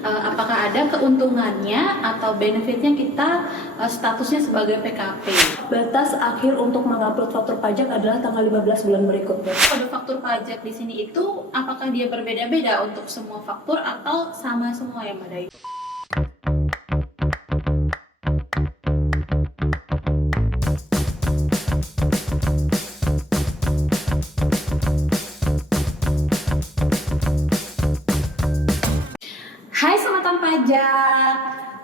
Apakah ada keuntungannya atau benefitnya kita statusnya sebagai PKP? Batas akhir untuk mengupload faktur pajak adalah tanggal 15 bulan berikutnya. Kode faktur pajak di sini itu apakah dia berbeda-beda untuk semua faktur atau sama semua ya Mbak Dayu? Hai Sobat Pajak,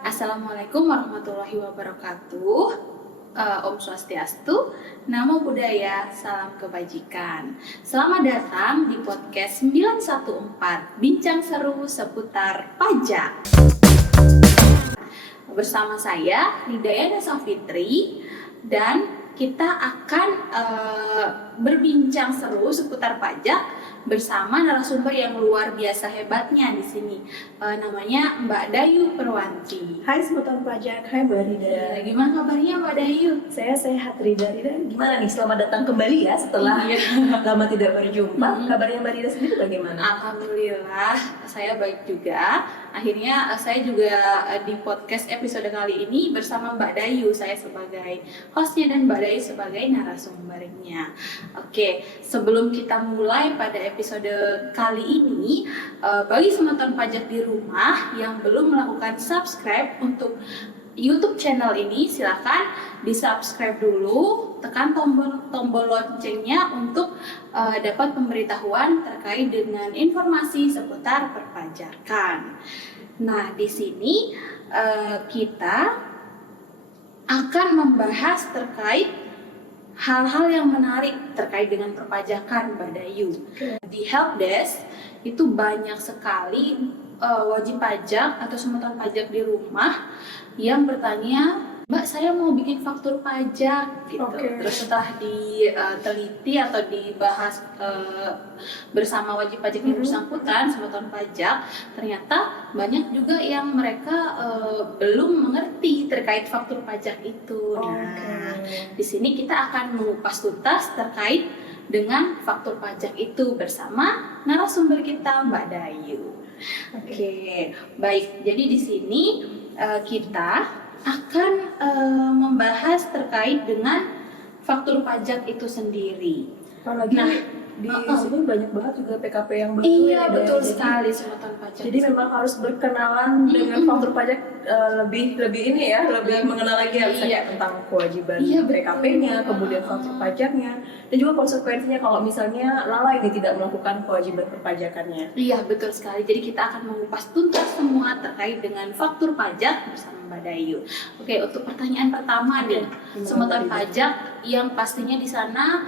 Assalamualaikum warahmatullahi wabarakatuh. Om Swastiastu, Namo Buddhaya, Salam Kebajikan. Selamat datang di podcast 914, Bincang Seru Seputar Pajak. Bersama saya, Hidayah Safitri, dan kita akan berbincang seru seputar pajak bersama narasumber yang luar biasa hebatnya di sini. Namanya Mbak Dayu Perwanti. Hai Sobat Pajak, hai Mbak Rida. Gimana kabarnya Mbak Dayu? Saya sehat Rida. Rida gimana nih? Selamat datang kembali ya setelah lama tidak berjumpa. Kabarnya Mbak Rida sendiri bagaimana? Alhamdulillah, saya baik juga. Akhirnya saya juga di podcast episode kali ini bersama Mbak Dayu. Saya sebagai hostnya dan Mbak Dayu sebagai narasumbernya. Oke, sebelum kita mulai pada episode kali ini, bagi teman-teman pajak di rumah yang belum melakukan subscribe untuk YouTube channel ini, silakan di-subscribe dulu, tekan tombol loncengnya untuk dapat pemberitahuan terkait dengan informasi seputar perpajakan. Nah, di sini kita akan membahas terkait hal-hal yang menarik terkait dengan perpajakan, Mbak Dayu. Di helpdesk itu banyak sekali wajib pajak atau semutan pajak di rumah yang bertanya, Mbak, saya mau bikin faktur pajak gitu. Terus setelah diteliti atau dibahas bersama wajib pajak yang bersangkutan, semutan pajak, ternyata banyak juga yang mereka belum mengerti terkait faktur pajak itu. Nah, di sini kita akan mengupas tuntas terkait dengan faktur pajak itu bersama narasumber kita Mbak Dayu. Oke, baik. Jadi di sini kita akan membahas terkait dengan faktur pajak itu sendiri. Apalagi di sini banyak banget juga PKP yang baru. Iya, betul sekali semutan pajak. Jadi memang harus berkenalan dengan faktur pajak lebih ini ya, lebih mengenal lagi ya misalnya tentang kewajiban PKP-nya, kemudian faktur pajaknya, dan juga konsekuensinya kalau misalnya lalai ini tidak melakukan kewajiban perpajakannya. Iya, betul sekali. Jadi kita akan mengupas tuntas semua terkait dengan faktur pajak bersama Mbak Dayu. Oke, untuk pertanyaan pertama nih, semutan pajak yang pastinya di sana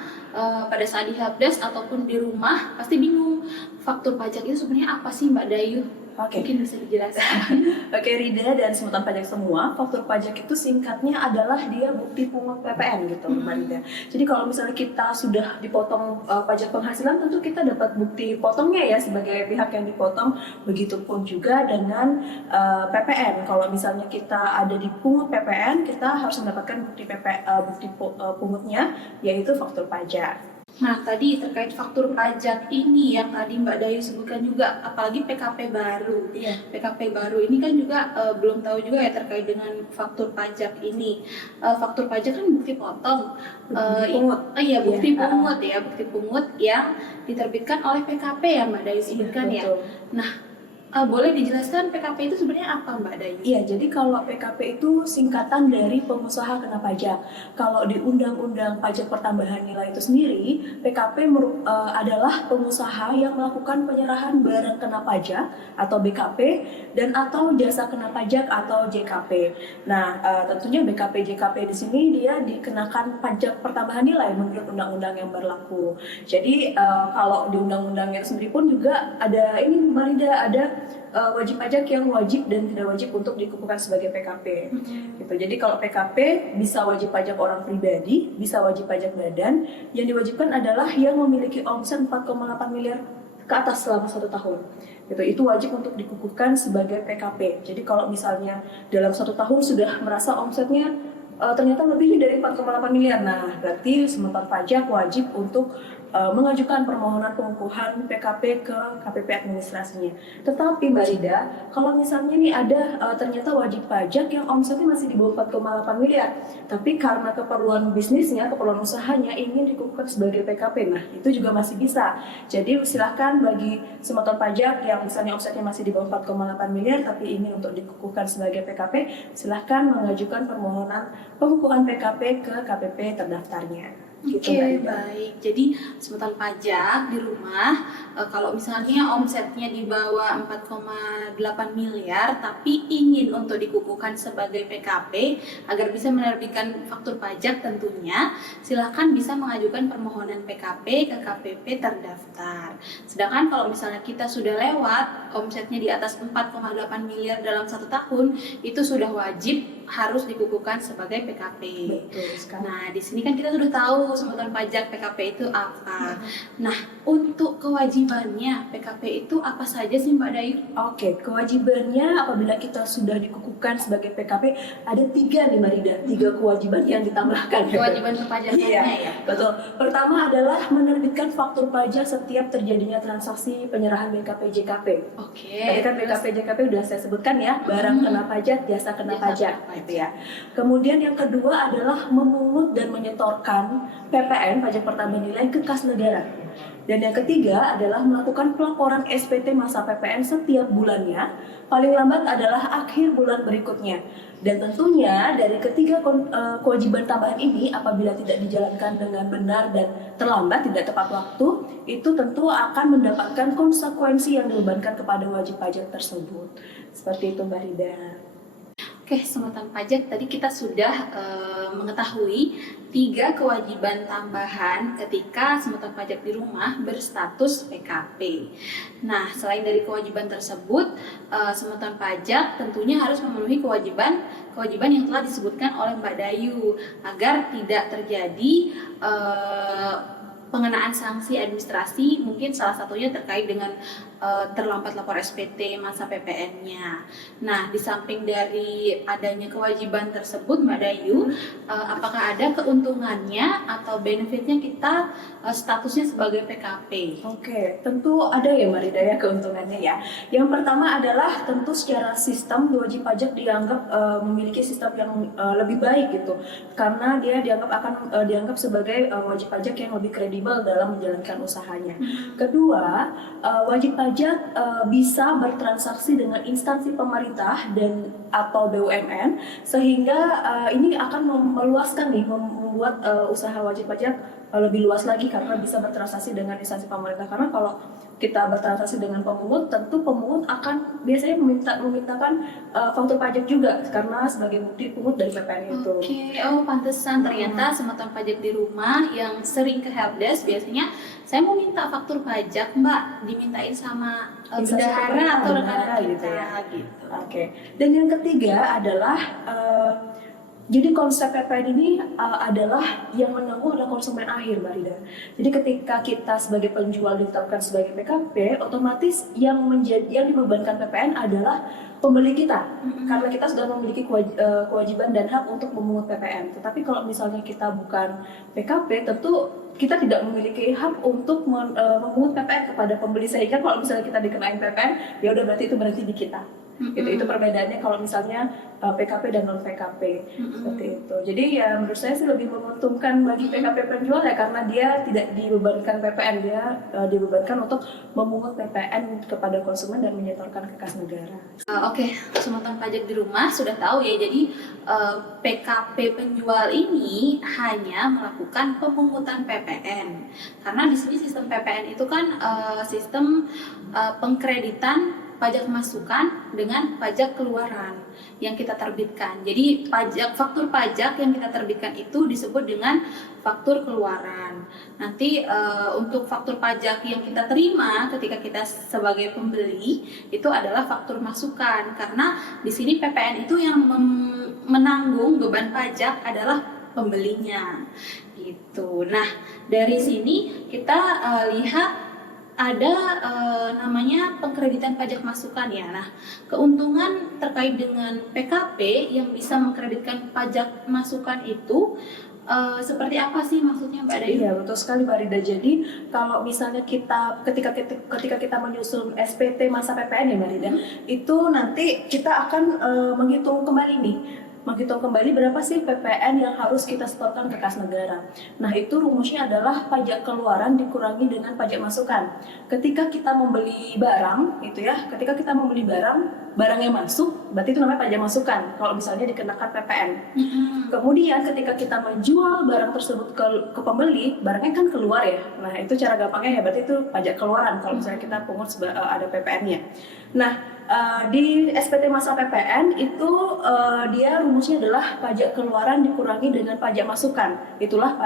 pada saat di helpdesk ataupun di rumah pasti bingung faktur pajak itu sebenarnya apa sih Mbak Dayu? Mungkin bisa dijelaskan. Oke, Rida dan semutan pajak semua, faktur pajak itu singkatnya adalah dia bukti pungut PPN gitu, Mbak Rida. Jadi kalau misalnya kita sudah dipotong pajak penghasilan, tentu kita dapat bukti potongnya ya sebagai pihak yang dipotong. Begitupun juga dengan PPN. Kalau misalnya kita ada di pungut PPN, kita harus mendapatkan bukti pungutnya, yaitu faktur pajak. Nah, tadi terkait faktur pajak ini yang tadi Mbak Dayu sebutkan juga, apalagi PKP baru. PKP baru ini kan juga belum tahu juga ya terkait dengan faktur pajak ini. Faktur pajak kan bukti potong. Bukti pungut yang diterbitkan oleh PKP ya Mbak Dayu sebutkan ya. Nah, boleh dijelaskan PKP itu sebenarnya apa Mbak Dayu? Iya, jadi kalau PKP itu singkatan dari pengusaha kena pajak. Kalau di Undang-Undang Pajak Pertambahan Nilai itu sendiri, PKP adalah pengusaha yang melakukan penyerahan barang kena pajak atau BKP dan atau jasa kena pajak atau JKP. Nah, tentunya BKP JKP di sini dia dikenakan pajak pertambahan nilai menurut undang-undang yang berlaku. Jadi kalau di undang-undangnya sendiri pun juga ada ini Mbak Rida, ada wajib pajak yang wajib dan tidak wajib untuk dikukuhkan sebagai PKP. Gitu. Jadi kalau PKP bisa wajib pajak orang pribadi, bisa wajib pajak badan. Yang diwajibkan adalah yang memiliki omset 4,8 miliar ke atas selama 1 tahun. Gitu. Itu wajib untuk dikukuhkan sebagai PKP. Jadi kalau misalnya dalam 1 tahun sudah merasa omsetnya ternyata lebih dari 4,8 miliar. Nah, berarti semutan pajak wajib untuk mengajukan permohonan pengukuhan PKP ke KPP administrasinya. Tetapi Mbak Rida, kalau misalnya nih ada ternyata wajib pajak yang omsetnya masih di bawah 4,8 miliar, tapi karena keperluan bisnisnya, keperluan usahanya ingin dikukuhkan sebagai PKP, nah itu juga masih bisa. Jadi silahkan bagi semeton pajak yang misalnya omsetnya masih di bawah 4,8 miliar tapi ingin untuk dikukuhkan sebagai PKP, silahkan mengajukan permohonan pengukuhan PKP ke KPP terdaftarnya. Oke, baik. Jadi semeton pajak di rumah, kalau misalnya omsetnya di bawah 4,8 miliar tapi ingin untuk dikukuhkan sebagai PKP agar bisa menerbitkan faktur pajak tentunya, silahkan bisa mengajukan permohonan PKP ke KPP terdaftar. Sedangkan kalau misalnya kita sudah lewat omsetnya di atas 4,8 miliar dalam 1 tahun, itu sudah wajib harus dikukuhkan sebagai PKP. Betul sekali. Nah, di sini kan kita sudah tahu sebutan pajak PKP itu apa. Nah, untuk kewajibannya PKP itu apa saja sih Mbak Dayu? Oke, kewajibannya apabila kita sudah dikukuhkan sebagai PKP ada 3 nih Mbak Rida, 3 kewajiban yang ditambahkan. Kewajiban perpajakannya Iya, ya. betul. Pertama adalah menerbitkan faktur pajak setiap terjadinya transaksi penyerahan BKP JKP. Oke. Tadi kan BKP JKP udah saya sebutkan ya, barang kena pajak, jasa kena Jasa pajak, kena gitu ya. Kemudian yang kedua adalah memungut dan menyetorkan PPN pajak pertambahan nilai ke kas negara. Dan yang ketiga adalah melakukan pelaporan SPT masa PPN setiap bulannya, paling lambat adalah akhir bulan berikutnya. Dan tentunya dari ketiga kewajiban tambahan ini apabila tidak dijalankan dengan benar dan terlambat, tidak tepat waktu, itu tentu akan mendapatkan konsekuensi yang dibebankan kepada wajib pajak tersebut. Seperti itu Mbak Rida. Oke, semeton pajak tadi kita sudah mengetahui 3 kewajiban tambahan ketika semeton pajak di rumah berstatus PKP. Nah, selain dari kewajiban tersebut, semeton pajak tentunya harus memenuhi kewajiban yang telah disebutkan oleh Mbak Dayu agar tidak terjadi pengenaan sanksi administrasi, mungkin salah satunya terkait dengan terlambat lapor SPT masa PPN-nya. Nah, di samping dari adanya kewajiban tersebut, Mbak Dayu, apakah ada keuntungannya atau benefitnya kita statusnya sebagai PKP? Oke, tentu ada ya Mbak Rida ya keuntungannya ya. Yang pertama adalah tentu secara sistem wajib pajak dianggap memiliki sistem yang lebih baik gitu, karena dia dianggap sebagai wajib pajak yang lebih kredibel dalam menjalankan usahanya. Kedua, wajib pajak bisa bertransaksi dengan instansi pemerintah dan atau BUMN sehingga ini akan meluaskan nih, membuat usaha wajib pajak lebih luas lagi karena bisa bertransaksi dengan instansi pemerintah. Karena kalau kita bertransaksi dengan pemungut, tentu pemungut akan biasanya memintakan faktur pajak juga karena sebagai bukti pungut dari PPN itu. Oke, oh pantesan ternyata semeton pajak di rumah yang sering ke helpdesk biasanya saya mau minta faktur pajak Mbak, dimintain sama bendahara atau rekan gitu kita ya. gitu. Oke. Dan yang ketiga adalah jadi konsep PPN ini adalah yang menanggung adalah konsumen akhir, Mbak Rida. Jadi ketika kita sebagai penjual ditetapkan sebagai PKP, otomatis yang dibebankan PPN adalah pembeli kita, karena kita sudah memiliki kewajiban dan hak untuk memungut PPN. Tetapi kalau misalnya kita bukan PKP, tentu kita tidak memiliki hak untuk memungut PPN kepada pembeli, sehingga kalau misalnya kita dikenain PPN, ya udah berarti itu berhenti di kita. Itu perbedaannya kalau misalnya PKP dan non PKP seperti itu. Jadi ya menurut saya sih lebih menguntungkan bagi PKP penjual ya, karena dia tidak dibebankan PPN, dia dibebankan untuk memungut PPN kepada konsumen dan menyetorkan ke kas negara. Oke, semeton pajak di rumah sudah tahu ya. Jadi PKP penjual ini hanya melakukan pemungutan PPN. Karena di sini sistem PPN itu kan sistem pengkreditan pajak masukan dengan pajak keluaran yang kita terbitkan. Jadi faktur pajak yang kita terbitkan itu disebut dengan faktur keluaran. Nanti untuk faktur pajak yang kita terima ketika kita sebagai pembeli itu adalah faktur masukan, karena di sini PPN itu yang menanggung beban pajak adalah pembelinya gitu. Nah, dari sini kita lihat ada namanya pengkreditan pajak masukan ya. Nah, keuntungan terkait dengan PKP yang bisa mengkreditkan pajak masukan itu seperti apa sih maksudnya Mbak Dayu? Iya, betul sekali Mbak Rida. Jadi kalau misalnya ketika kita menyusun SPT masa PPN ya Mbak Rida, itu nanti kita akan menghitung kembali berapa sih PPN yang harus kita setorkan ke kas negara. Nah, itu rumusnya adalah pajak keluaran dikurangi dengan pajak masukan. Ketika kita membeli barang, barang yang masuk, berarti itu namanya pajak masukan. Kalau misalnya dikenakan PPN. Kemudian ketika kita menjual barang tersebut ke pembeli, barangnya kan keluar ya. Nah, itu cara gampangnya ya, berarti itu pajak keluaran kalau misalnya kita pungut ada PPN-nya. Nah, di SPT masa PPN itu dia rumusnya adalah pajak keluaran dikurangi dengan pajak masukan. Itulah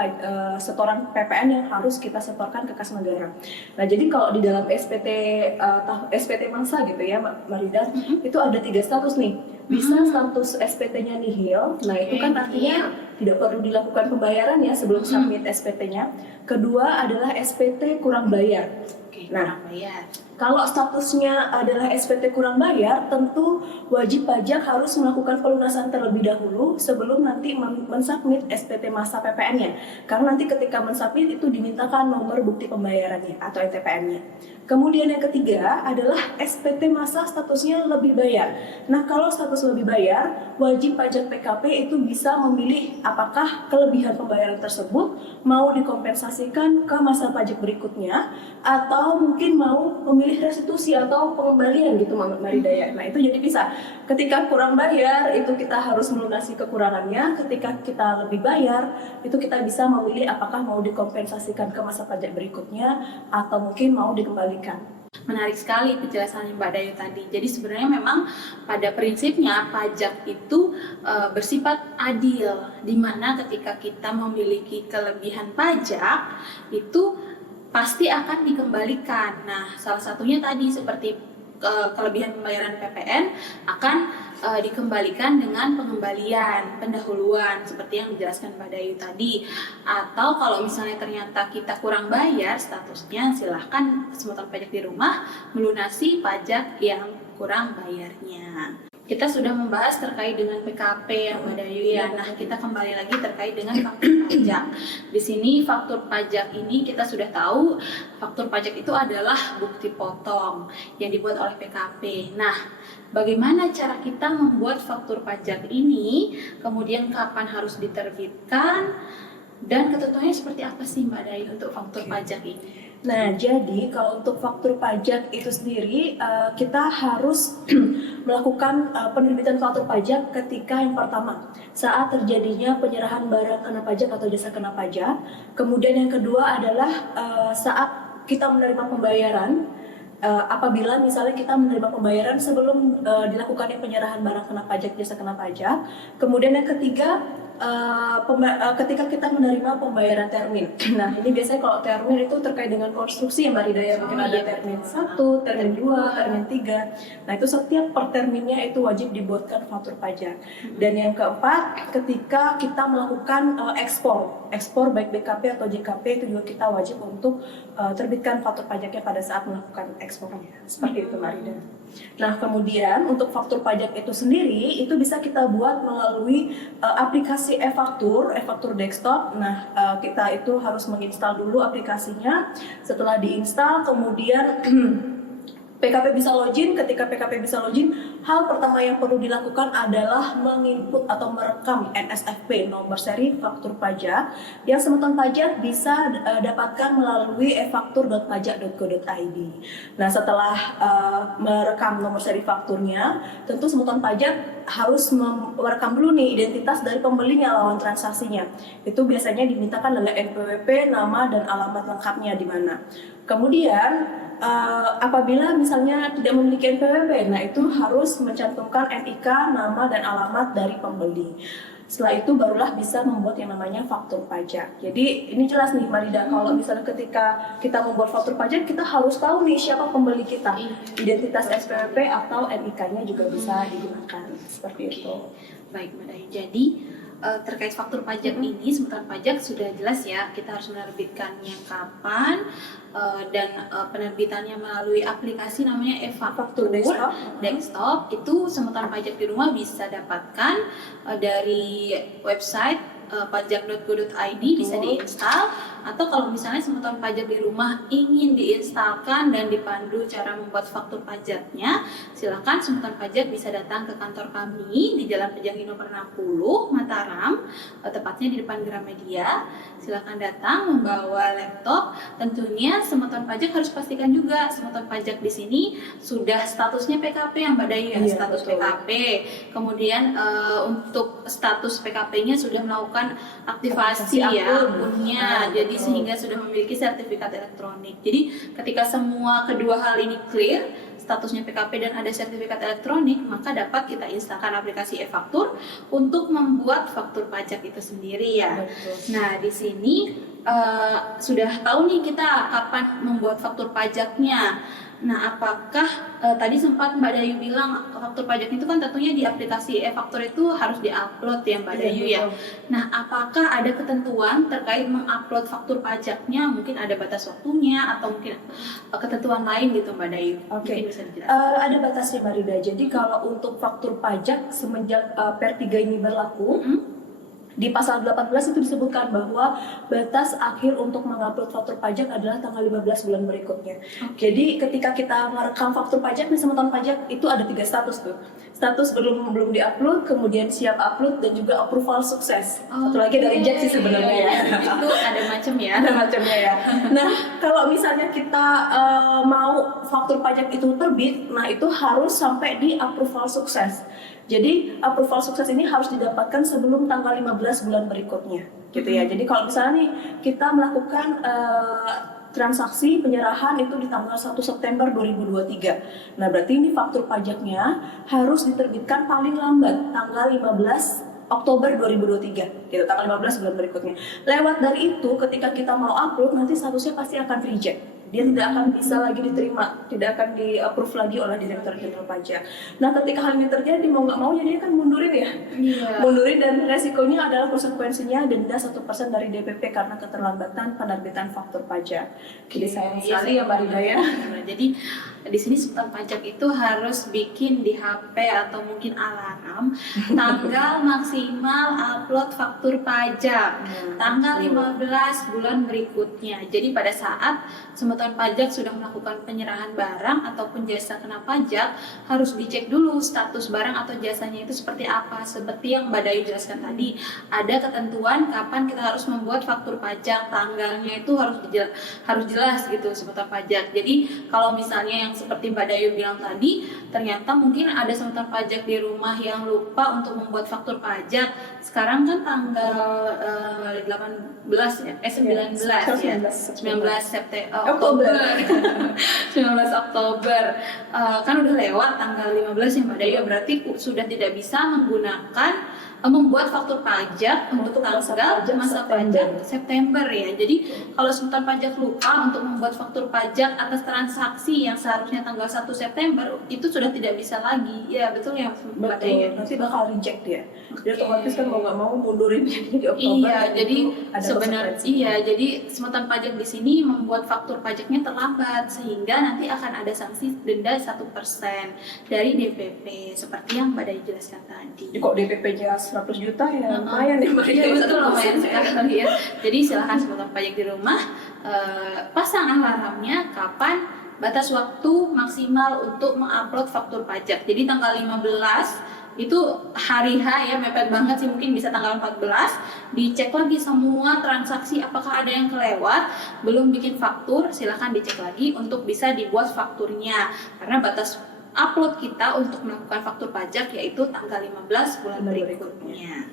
setoran PPN yang harus kita setorkan ke kas negara. Nah, jadi kalau di dalam SPT masa gitu ya Mbak Rida, itu ada 3 status nih. Bisa status SPT-nya nihil. Nah, itu kan artinya tidak perlu dilakukan pembayaran ya sebelum submit SPT-nya. Kedua adalah SPT kurang bayar. Kurang bayar. Kalau statusnya adalah SPT kurang bayar, tentu wajib pajak harus melakukan pelunasan terlebih dahulu sebelum nanti mensubmit SPT masa PPN-nya. Karena nanti ketika mensubmit itu dimintakan nomor bukti pembayarannya atau NTPN-nya. Kemudian yang ketiga adalah SPT masa statusnya lebih bayar. Nah, kalau status lebih bayar, wajib pajak PKP itu bisa memilih apakah kelebihan pembayaran tersebut mau dikompensasikan ke masa pajak berikutnya atau mungkin mau memilih restitusi atau pengembalian gitu Mbak Rida ya. Nah, itu jadi bisa. Ketika kurang bayar, itu kita harus melunasi kekurangannya. Ketika kita lebih bayar, itu kita bisa memilih apakah mau dikompensasikan ke masa pajak berikutnya atau mungkin mau dikembalikan. Menarik sekali penjelasan Mbak Dayu tadi. Jadi sebenarnya memang pada prinsipnya pajak itu bersifat adil, di mana ketika kita memiliki kelebihan pajak itu pasti akan dikembalikan. Nah, salah satunya tadi seperti kelebihan pembayaran PPN akan dikembalikan dengan pengembalian pendahuluan seperti yang dijelaskan Mbak Dayu tadi. Atau kalau misalnya ternyata kita kurang bayar statusnya, silahkan semutan pajak di rumah melunasi pajak yang kurang bayarnya. Kita sudah membahas terkait dengan PKP yang Mbak Dayu ya. Nah, kita kembali lagi terkait dengan faktur pajak. Di sini faktur pajak ini kita sudah tahu faktur pajak itu adalah bukti potong yang dibuat oleh PKP. Nah, bagaimana cara kita membuat faktur pajak ini? Kemudian kapan harus diterbitkan? Dan ketentuannya seperti apa sih Mbak Dayu untuk faktur pajak ini? Nah, jadi kalau untuk faktur pajak itu sendiri, kita harus melakukan penerbitan faktur pajak ketika yang pertama, saat terjadinya penyerahan barang kena pajak atau jasa kena pajak. Kemudian yang kedua adalah saat kita menerima pembayaran, apabila misalnya kita menerima pembayaran sebelum dilakukannya penyerahan barang kena pajak, jasa kena pajak. Kemudian yang ketiga, ketika kita menerima pembayaran termin. Nah, ini biasanya kalau termin itu terkait dengan konstruksi ya Mbak Rida ya. Mungkin ada termin 1, termin 2, termin 3. Nah, itu setiap per terminnya itu wajib dibuatkan faktur pajak. Dan yang keempat, ketika kita melakukan ekspor baik BKP atau JKP, itu juga kita wajib untuk terbitkan faktur pajaknya pada saat melakukan ekspornya. Seperti itu Mbak Rida. Nah, kemudian untuk faktur pajak itu sendiri itu bisa kita buat melalui aplikasi e-faktur desktop. Nah, kita itu harus menginstal dulu aplikasinya. Setelah diinstal, kemudian PKP bisa login. Ketika PKP bisa login, hal pertama yang perlu dilakukan adalah menginput atau merekam NSFP, nomor seri faktur pajak, yang semutan pajak bisa dapatkan melalui efaktur.pajak.go.id. Nah, setelah merekam nomor seri fakturnya, tentu semutan pajak harus merekam dulu nih identitas dari pembelinya, lawan transaksinya. Itu biasanya dimintakan adalah NPWP, nama dan alamat lengkapnya di mana. Kemudian apabila misalnya tidak memiliki NPWP, nah itu harus mencantumkan NIK, nama dan alamat dari pembeli. Setelah itu barulah bisa membuat yang namanya faktur pajak. Jadi ini jelas nih Marida, kalau misalnya ketika kita membuat faktur pajak, kita harus tahu nih siapa pembeli kita. Identitas SPWP atau NIK-nya juga bisa digunakan. Seperti itu. Baik Mbak Dayu, jadi terkait faktur pajak ini, semutan pajak sudah jelas ya, kita harus menerbitkannya kapan, dan penerbitannya melalui aplikasi namanya e-faktur desktop. Itu semutan pajak di rumah bisa dapatkan dari website pajak.go.id bisa diinstal, atau kalau misalnya Sengketa Pajak di rumah ingin diinstalkan dan dipandu cara membuat faktur pajaknya, silakan Sengketa Pajak bisa datang ke kantor kami di Jalan Pejangi nomor 60 Mataram, tepatnya di depan Gramedia. Silakan datang membawa laptop. Tentunya Sengketa Pajak harus pastikan juga Sengketa Pajak di sini sudah statusnya PKP yang Mbak Dayu ya, status betul. PKP. Kemudian untuk status PKP-nya sudah melakukan aktivasi ya akunnya, jadi sehingga sudah memiliki sertifikat elektronik. Jadi ketika semua kedua hal ini clear, statusnya PKP dan ada sertifikat elektronik, maka dapat kita instalkan aplikasi e-faktur untuk membuat faktur pajak itu sendiri ya. Betul. Nah, di sini sudah tahu nih kita kapan membuat faktur pajaknya. Nah, apakah tadi sempat Mbak Dayu bilang faktur pajak itu kan tentunya di aplikasi e-faktur itu harus diupload ya Mbak Dayu ya. Nah, apakah ada ketentuan terkait mengupload faktur pajaknya? Mungkin ada batas waktunya atau mungkin ketentuan lain gitu Mbak Dayu? Oke. Mungkin bisa dijelaskan. Ada batasnya Mbak Rida. Jadi kalau untuk faktur pajak semenjak Per 3 ini berlaku, di pasal 18 itu disebutkan bahwa batas akhir untuk mengupload faktur pajak adalah tanggal 15 bulan berikutnya. Jadi ketika kita merekam faktur pajak di Sengketa Pajak itu ada 3 status tuh. Status belum diupload, kemudian siap upload, dan juga approval sukses. Satu lagi ada reject sih sebenarnya ya. Itu ada macam ya. Ada macamnya ya. Nah, kalau misalnya kita mau faktur pajak itu terbit, nah itu harus sampai di approval sukses. Jadi approval sukses ini harus didapatkan sebelum tanggal 15 bulan berikutnya, gitu ya. Jadi kalau misalnya nih kita melakukan transaksi penyerahan itu di tanggal 1 September 2023. Nah, berarti ini faktur pajaknya harus diterbitkan paling lambat tanggal 15 Oktober 2023, gitu, tanggal 15 bulan berikutnya. Lewat dari itu, ketika kita mau upload, nanti statusnya pasti akan reject. Dia tidak akan bisa lagi diterima, tidak akan di-approve lagi oleh Direktur Jenderal Pajak. Nah, ketika hal ini terjadi, mau nggak mau jadi kan mundurin ya. Mundurin, dan resikonya adalah konsekuensinya denda 1% dari DPP karena keterlambatan penerbitan faktur pajak. Jadi sayang sekali ya Mbak Rida ya. Jadi di sini Sengketa Pajak itu harus bikin di HP atau mungkin alarm tanggal maksimal upload faktur pajak, tanggal 15 bulan berikutnya. Jadi pada saat Sengketa Pajak sudah melakukan penyerahan barang ataupun jasa kena pajak, harus dicek dulu status barang atau jasanya itu seperti apa. Seperti yang Mbak Dayu jelaskan tadi, ada ketentuan kapan kita harus membuat faktur pajak, tanggalnya itu harus jelas gitu Sengketa Pajak. Jadi kalau misalnya yang seperti Mbak Dayu bilang tadi, ternyata mungkin ada Sengketa Pajak di rumah yang lupa untuk membuat faktur pajak. Sekarang kan tanggal 18 ya, 19 ya, 19 Oktober 19 Oktober kan udah lewat tanggal 15 ya Mbak Dayu, berarti sudah tidak bisa menggunakan membuat faktur pajak untuk tanggal masa pajak September ya. Jadi kalau Sengketa Pajak lupa untuk membuat faktur pajak atas transaksi yang seharusnya tanggal 1 September, itu sudah tidak bisa lagi. Ya betul ya Mbak Dayu. Nanti bakal reject dia. Dia otomatis kan mau nggak mau mundurin di Oktober. Iya, jadi sebenarnya jadi Sengketa Pajak di sini membuat faktur pajaknya terlambat, sehingga nanti akan ada sanksi denda 1% dari DPP seperti yang Mbak Dayu jelaskan tadi. Kok DPP-nya 100 juta ya lumayan ya Mbak. Iya betul, lumayan sekali ya. Jadi silahkan Sengketa Pajak di rumah pasang alarmnya kapan batas waktu maksimal untuk mengupload faktur pajak. Jadi tanggal 15 itu hari H ya, mepet banget sih, mungkin bisa tanggal 14 dicek lagi semua transaksi apakah ada yang kelewat, belum bikin faktur, silahkan dicek lagi untuk bisa dibuat fakturnya, karena batas upload kita untuk melakukan faktur pajak yaitu tanggal 15 bulan berikutnya.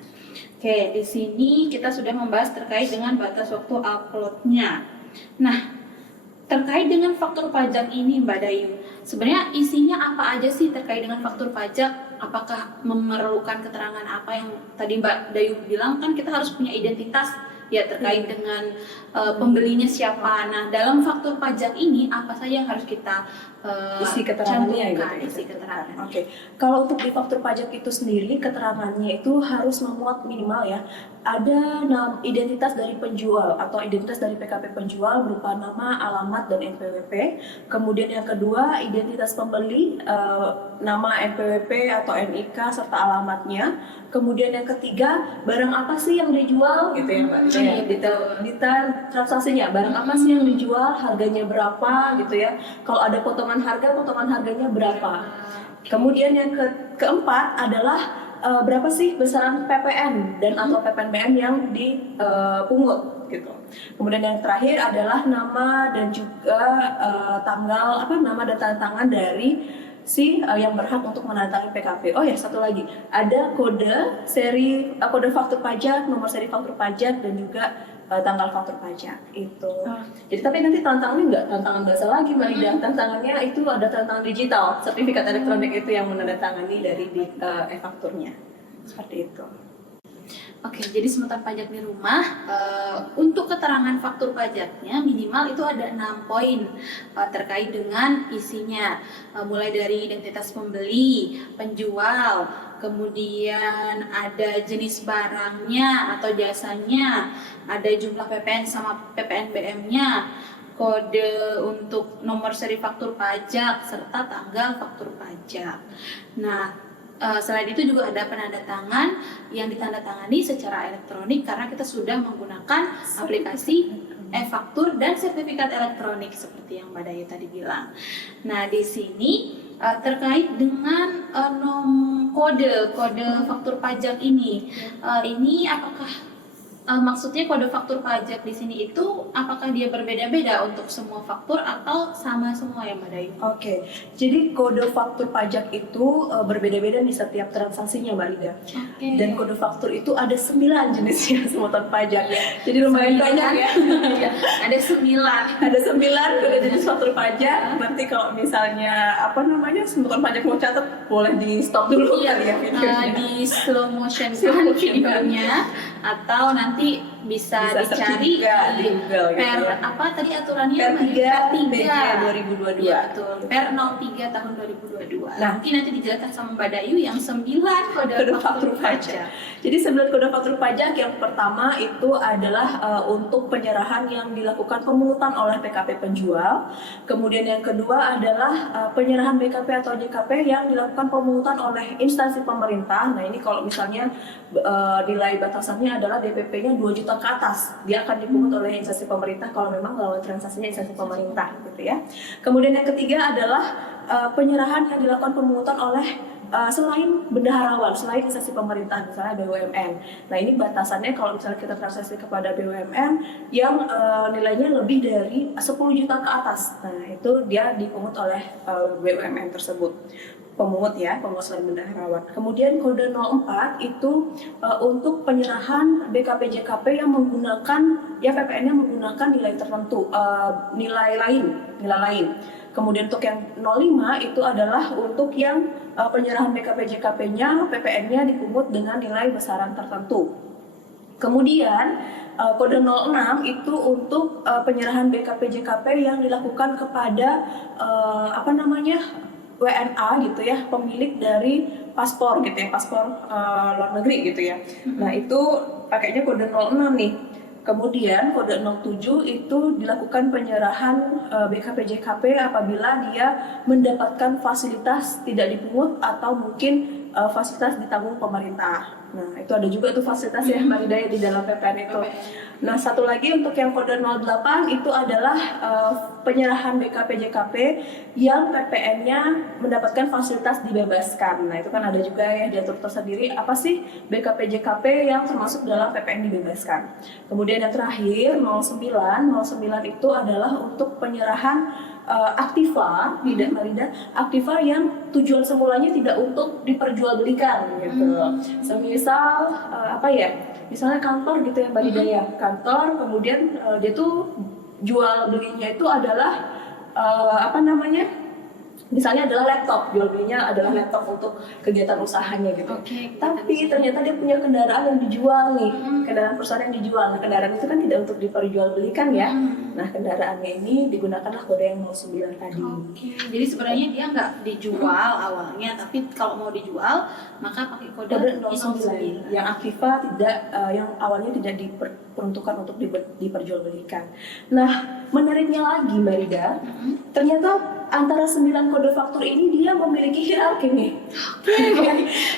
Oke, di sini kita sudah membahas terkait dengan batas waktu uploadnya. Nah, terkait dengan faktur pajak ini Mbak Dayu, sebenarnya isinya apa aja sih terkait dengan faktur pajak? Apakah memerlukan keterangan apa yang tadi Mbak Dayu bilang, kan kita harus punya identitas ya terkait dengan pembelinya siapa. Nah, dalam faktur pajak ini apa saja yang harus kita isi keterangannya cantumkan gitu. isi keterangan. Oke. Kalau untuk di faktur pajak itu sendiri, keterangannya itu harus memuat minimal ya, ada identitas dari penjual atau identitas dari PKP penjual berupa nama, alamat, dan NPWP. Kemudian yang kedua, identitas pembeli, nama, NPWP atau NIK serta alamatnya. Kemudian yang ketiga, barang apa sih yang dijual gitu ya Mbak? Detail transaksinya, barang apa sih yang dijual, harganya berapa gitu ya. Kalau ada potongan harganya berapa. Kemudian yang keempat adalah berapa sih besaran PPN dan atau PPNBM yang dipungut gitu. Kemudian yang terakhir adalah nama dan juga nama dan tanda tangan dari si yang berhak untuk menandatangani PKP. Oh ya, satu lagi, ada kode faktur pajak, nomor seri faktur pajak, dan juga tanggal faktur pajak itu. Jadi tapi nanti tantangannya nggak tantangan bahasa lagi, Mbak Ida. Tantangannya itu ada tantangan digital, sertifikat elektronik itu yang menandatangani dari e-fakturnya. Seperti itu. Oke, jadi semeton pajak di rumah, untuk keterangan faktur pajaknya minimal itu ada 6 poin terkait dengan isinya, mulai dari identitas pembeli, penjual, kemudian ada jenis barangnya atau jasanya, ada jumlah PPN sama PPNBM-nya, kode untuk nomor seri faktur pajak, serta tanggal faktur pajak. Nah, selain itu juga ada penanda tangan yang ditandatangani secara elektronik karena kita sudah menggunakan aplikasi e-faktur dan sertifikat elektronik seperti yang Mbak Dayu tadi bilang. Nah, di sini terkait dengan kode faktur pajak ini apakah maksudnya kode faktur pajak di sini itu apakah dia berbeda-beda untuk semua faktur atau sama semua ya Mbak Dayu? Oke, jadi kode faktur pajak itu berbeda-beda di setiap transaksinya Mbak Lida. Dan kode faktur itu ada 9 jenisnya semeton pajak. Jadi lumayan banyak ya. Ada 9. Ada 9 kode jenis faktur pajak. Nanti kalau misalnya semeton pajak mau catat, boleh di stop dulu kali ya videonya. Di slow motion kan videonya, atau nanti bisa dicari di Google per gitu ya. apa tadi aturannya per 3 BJ 2022. Ya, betul. Per 03 tahun 2022. Nah, mungkin nanti dijelaskan sama Mbak Dayu yang 9 kode faktur pajak. Jadi 9 kode faktur pajak yang pertama itu adalah untuk penyerahan yang dilakukan pemungutan oleh PKP penjual. Kemudian yang kedua adalah penyerahan BKP atau JKP yang dilakukan pemungutan oleh instansi pemerintah. Nah, ini kalau misalnya nilai batasannya adalah DPP-nya 2 juta ke atas, dia akan dipungut oleh instansi pemerintah kalau memang lawan transaksinya instansi pemerintah gitu ya. Kemudian yang ketiga adalah penyerahan yang dilakukan pemungutan oleh selain bendaharawan, selain instansi pemerintah, misalnya BUMN. Nah, ini batasannya kalau misalnya kita transaksi kepada BUMN yang nilainya lebih dari 10 juta ke atas. Nah, itu dia dipungut oleh BUMN tersebut. Pemungut selain bendaharawan. Kemudian kode 04 itu untuk penyerahan BKP JKP yang menggunakan PPN-nya menggunakan nilai tertentu, nilai lain. Kemudian untuk yang 05 itu adalah untuk yang penyerahan BKP JKP-nya, PPN-nya dipungut dengan nilai besaran tertentu. Kemudian kode 06 itu untuk penyerahan BKP JKP yang dilakukan kepada WNA gitu ya, pemilik dari paspor gitu ya, paspor luar negeri gitu ya. Nah, itu pakainya kode 06 nih. Kemudian kode 07 itu dilakukan penyerahan BKP JKP apabila dia mendapatkan fasilitas tidak dipungut atau mungkin fasilitas ditanggung pemerintah. Nah, itu ada juga tuh fasilitas ya Mbak Hidayah di dalam PPN itu. Nah, satu lagi untuk yang kode 08 itu adalah penyerahan BKP JKP yang PPN-nya mendapatkan fasilitas dibebaskan. Nah, itu kan ada juga ya diatur tersendiri apa sih BKP JKP yang termasuk dalam PPN dibebaskan. Kemudian yang terakhir 09 itu adalah untuk penyerahan aktiva, tidak Marida, aktiva yang tujuan semulanya tidak untuk diperjualbelikan gitu. Semisal misalnya kantor gitu ya Mbak Hidayah, kantor kemudian dia tuh jual belinya itu adalah misalnya adalah laptop, jual belinya adalah laptop untuk kegiatan usahanya gitu. Tapi ternyata dia punya kendaraan yang dijual nih, kendaraan perusahaan yang dijual. Nah, kendaraan itu kan tidak untuk diperjualbelikan ya. Nah, kendaraannya ini digunakanlah kode yang 09 tadi. Jadi sebenarnya dia nggak dijual awalnya, tapi kalau mau dijual maka pakai kode 09. Yang Afifa tidak, yang awalnya tidak diperuntukkan untuk diperjualbelikan. Nah, menariknya lagi Mbak Rida, ternyata antara 9 kode faktur ini dia memiliki hierarki nih.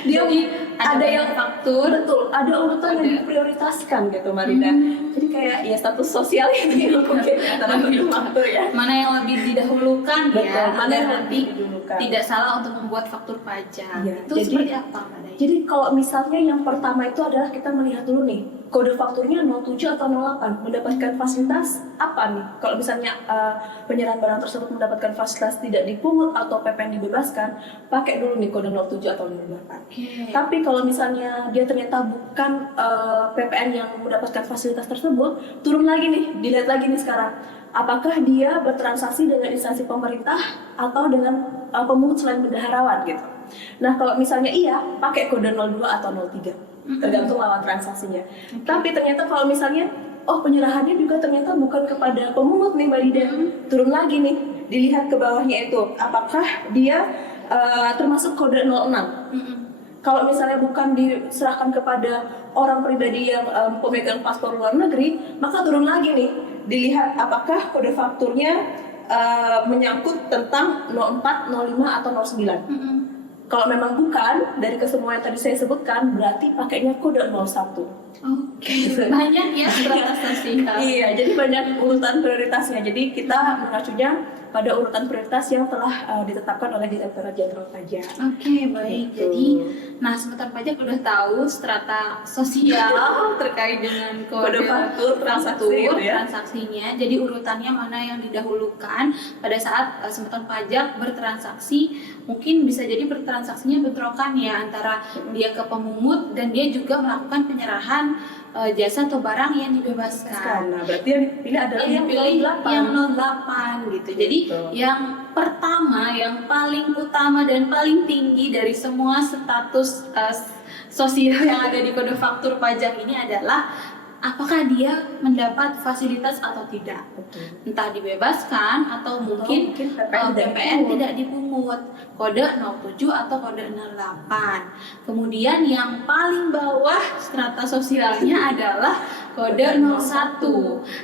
Dia jadi ada yang faktur, betul, ada urutan yang diprioritaskan gitu Mbak Rida. Jadi kayak ya status sosial ini mungkin antara kode faktur ya. Mana yang lebih didahulukan ya, mana yang lebih didahulukan. Tidak salah untuk membuat faktur pajak. Ya, itu seperti apa Mbak Day? Jadi kalau misalnya yang pertama itu adalah kita melihat dulu nih, kode fakturnya 07 atau 08 mendapatkan fasilitas apa nih? Kalau misalnya penyerahan barang tersebut mendapatkan fasilitas tidak dipungut atau PPN dibebaskan, pakai dulu nih kode 07 atau 08. Tapi kalau misalnya dia ternyata bukan PPN yang mendapatkan fasilitas tersebut, turun lagi nih, dilihat lagi nih sekarang. Apakah dia bertransaksi dengan instansi pemerintah atau dengan pemungut selain bendaharawan gitu. Nah kalau misalnya iya, pakai kode 02 atau 03, tergantung lawan transaksinya. Tapi ternyata kalau misalnya, penyerahannya juga ternyata bukan kepada pemungut nih Mbak Rida, turun lagi nih, dilihat ke bawahnya itu, apakah dia termasuk kode 06. Kalau misalnya bukan diserahkan kepada orang pribadi yang pemegang paspor luar negeri, maka turun lagi nih, dilihat apakah kode fakturnya menyangkut tentang 04, 05, atau 09. Kalau memang bukan, dari kesemua yang tadi saya sebutkan, berarti pakainya kode 01. Banyak ya prioritasnya. Iya, jadi banyak urutan prioritasnya. Jadi kita mengacunya pada urutan prioritas yang telah ditetapkan oleh Direktorat Jenderal Pajak. Baik. Jadi, Semeton Pajak udah tahu strata sosial terkait dengan kode faktur transaksinya. Jadi urutannya mana yang didahulukan pada saat Semeton Pajak bertransaksi. Mungkin bisa jadi bertransaksinya bentrokan ya antara dia ke pemungut dan dia juga melakukan penyerahan jasa atau barang yang dibebaskan. Nah, berarti yang dipilih adalah yang 08 gitu. Jadi yang pertama, yang paling utama dan paling tinggi dari semua status sosial yang ada di kode faktur pajak ini adalah apakah dia mendapat fasilitas atau tidak. Entah dibebaskan atau mungkin PPN tidak dipungut. Kode 07 atau kode 08. Kemudian yang paling bawah strata sosialnya adalah kode 01,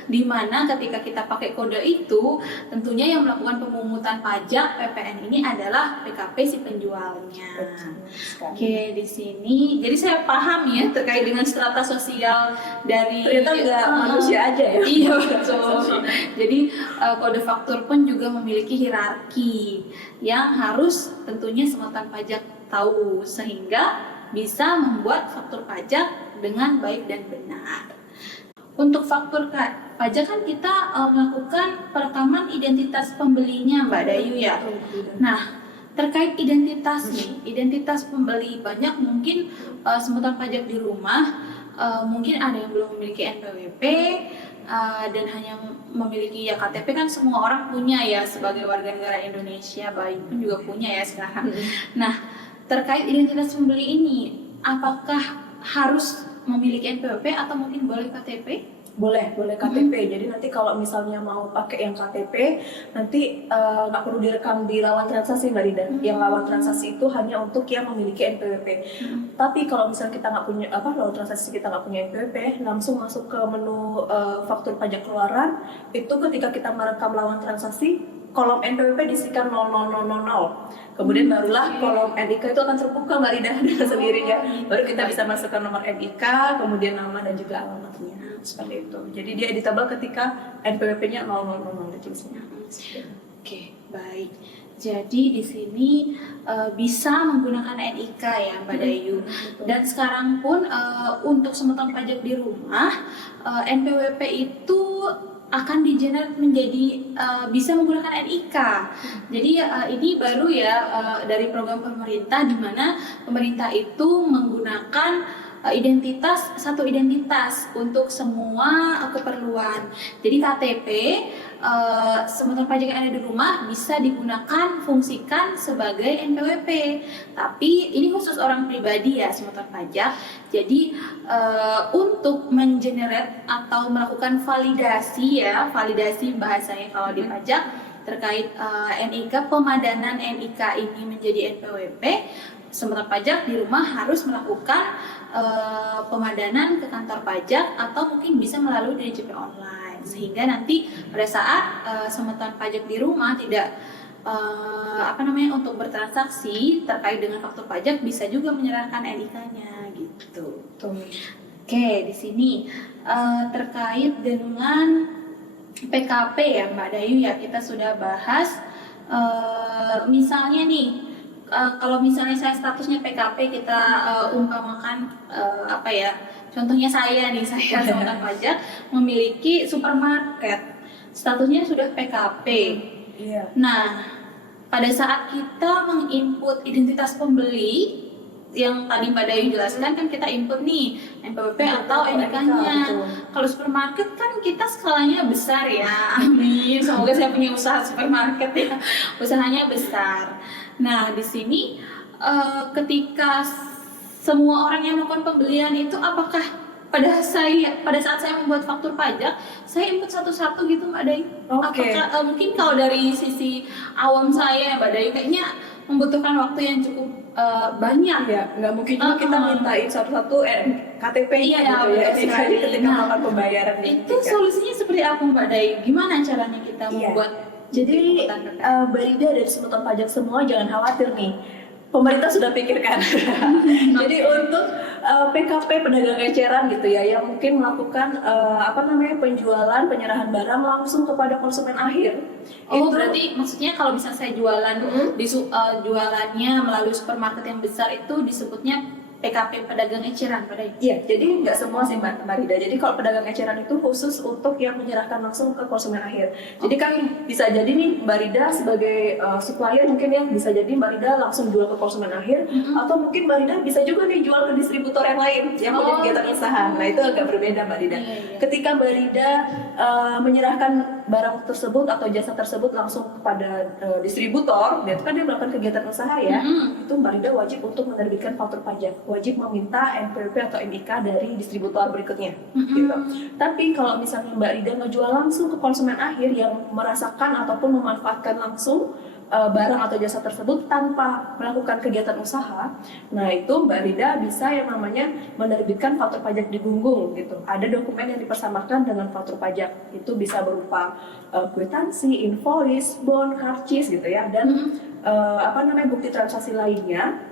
di mana ketika kita pakai kode itu, tentunya yang melakukan pemungutan pajak PPN ini adalah PKP si penjualnya. Di sini, jadi saya paham ya terkait dengan strata sosial dari ternyata nggak manusia aja ya. Iya betul. Jadi kode faktur pun juga memiliki hierarki yang harus tentunya Semeton Pajak tahu sehingga bisa membuat faktur pajak dengan baik dan benar. Untuk faktur pajak kan kita melakukan perekaman identitas pembelinya Mbak Dayu ya. Nah, terkait identitas nih, identitas pembeli, banyak mungkin Semeton Pajak di rumah mungkin ada yang belum memiliki NPWP dan hanya memiliki KTP kan semua orang punya ya sebagai warga negara Indonesia, bayi pun juga punya ya sekarang. Nah, terkait identitas pembeli ini, apakah harus memiliki NPWP atau mungkin boleh KTP? Boleh KTP. Jadi nanti kalau misalnya mau pakai yang KTP, nanti nggak perlu direkam di lawan transaksi Mbak Rida. Yang lawan transaksi itu hanya untuk yang memiliki NPWP. Tapi kalau misalnya kita nggak punya lawan transaksi, kita nggak punya NPWP, langsung masuk ke menu faktur pajak keluaran. Itu ketika kita merekam lawan transaksi, kolom NPWP diisikan 00000. Kemudian barulah kolom NIK itu akan terbuka Mbak Rida dengan sendirinya. Baru kita bisa masukkan nomor NIK, kemudian nama dan juga alamatnya. Seperti itu. Jadi dia editable ketika NPWP-nya 000 jenisnya. Baik. Jadi di sini bisa menggunakan NIK ya Mbak Dayu. Dan sekarang pun untuk Semeton Pajak di rumah, NPWP itu akan digenerate menjadi bisa menggunakan NIK. Jadi ini baru ya dari program pemerintah, di mana pemerintah itu menggunakan satu identitas untuk semua keperluan. Jadi KTP semeton pajak yang ada di rumah bisa digunakan fungsikan sebagai NPWP. Tapi ini khusus orang pribadi ya, semeton pajak. Jadi untuk mengenerate atau melakukan validasi bahasanya kalau di pajak terkait NIK, pemadanan NIK ini menjadi NPWP, semeton pajak di rumah harus melakukan pemadanan ke kantor pajak atau mungkin bisa melalui DJP online, sehingga nanti pada saat semeton pajak di rumah tidak untuk bertransaksi terkait dengan faktur pajak bisa juga menyerahkan NIK-nya gitu. Oke, di sini terkait dengan PKP ya Mbak Dayu ya, kita sudah bahas misalnya nih kalau misalnya saya statusnya PKP, kita umpamakan contohnya saya semeton pajak memiliki supermarket, statusnya sudah PKP. Iya. Nah, pada saat kita menginput identitas pembeli yang tadi Mbak Dayu jelaskan, kan kita input nih NPWP atau NIK-nya. Kalau supermarket kan kita skalanya besar ya, amin. Semoga saya punya usaha supermarket ya, usahanya besar. Nah, di sini ketika semua orang yang melakukan pembelian itu, apakah pada saat saya membuat faktur pajak, saya input satu-satu gitu Mbak Dayu? Apakah mungkin kalau dari sisi awam saya Mbak Dayu kayaknya membutuhkan waktu yang cukup banyak ya, nggak mungkin juga kita mintain satu-satu KTP-nya gitu ya, ketika melakukan pembayaran. Itu solusinya seperti apa Mbak Dayu? Gimana caranya kita membuat? Jadi Barida dan semeton pajak semua jangan khawatir nih, pemerintah sudah pikirkan. Jadi untuk PKP pedagang eceran gitu ya, yang mungkin melakukan penjualan, penyerahan barang langsung kepada konsumen akhir. Oh, berarti maksudnya kalau misalnya saya jualan jualannya melalui supermarket yang besar itu disebutnya PKP pedagang eceran pada itu? Iya, jadi nggak semua sih Mbak Rida. Jadi kalau pedagang eceran itu khusus untuk yang menyerahkan langsung ke konsumen akhir. Jadi kan bisa jadi nih Mbak Rida sebagai supplier mungkin ya, bisa jadi Mbak Rida langsung jual ke konsumen akhir, atau mungkin Mbak Rida bisa juga nih jual ke distributor yang lain yang punya kegiatan usaha. Nah itu agak berbeda Mbak Rida. Ketika Mbak Rida menyerahkan barang tersebut atau jasa tersebut langsung kepada distributor, dia kan dia melakukan kegiatan usaha ya, itu Mbak Rida wajib untuk menerbitkan faktur pajak, wajib meminta NPWP atau NIK dari distributor berikutnya. Gitu. Tapi kalau misalnya Mbak Rida ngejual langsung ke konsumen akhir yang merasakan ataupun memanfaatkan langsung barang atau jasa tersebut tanpa melakukan kegiatan usaha, nah itu Mbak Rida bisa yang namanya menerbitkan faktur pajak digunggung gitu. Ada dokumen yang dipersamakan dengan faktur pajak, itu bisa berupa kwitansi, invoice, bond, karcis gitu ya, dan bukti transaksi lainnya.